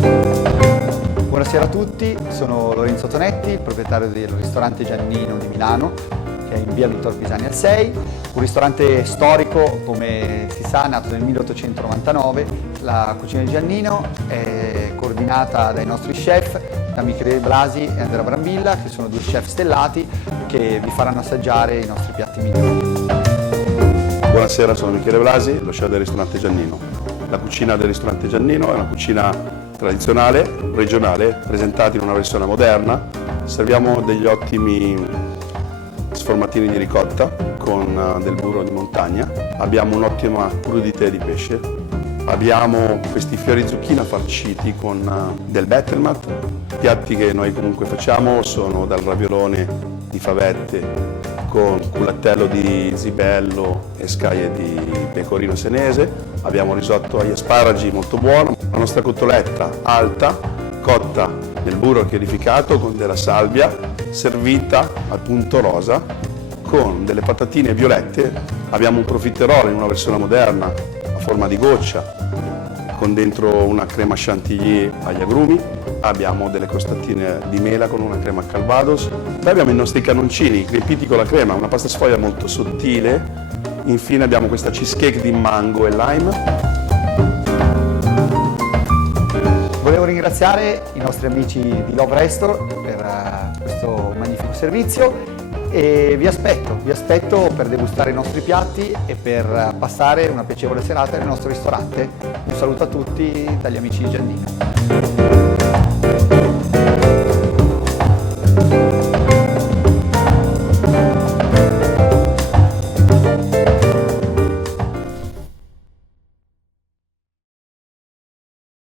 Buonasera a tutti, sono Lorenzo Tonetti, il proprietario del ristorante Giannino di Milano, che è in via Vittor Pisani al 6, un ristorante storico, come si sa, nato nel 1899. La cucina di Giannino è coordinata dai nostri chef, da Michele Blasi e Andrea Brambilla, che sono due chef stellati che vi faranno assaggiare i nostri piatti migliori. Buonasera, sono Michele Blasi, lo chef del ristorante Giannino. La cucina del ristorante Giannino è una cucina tradizionale, regionale, presentata in una versione moderna. Serviamo degli ottimi sformatini di ricotta con del burro di montagna. Abbiamo un'ottima crudité di pesce. Abbiamo questi fiori zucchina farciti con del betelmat. Piatti che noi comunque facciamo sono dal raviolone di favette con culattello di zibello e scaglie di pecorino senese. Abbiamo risotto agli asparagi molto buono. La nostra cotoletta alta, cotta nel burro chiarificato con della salvia, servita al punto rosa con delle patatine violette. Abbiamo un profiterolo in una versione moderna a forma di goccia con dentro una crema chantilly agli agrumi. Abbiamo delle crostatine di mela con una crema calvados. Poi abbiamo i nostri cannoncini riempiti con la crema, una pasta sfoglia molto sottile. Infine abbiamo questa cheesecake di mango e lime. Volevo ringraziare i nostri amici di Love Restaurant per questo magnifico servizio e vi aspetto per degustare i nostri piatti e per passare una piacevole serata nel nostro ristorante. Un saluto a tutti dagli amici di Giannino.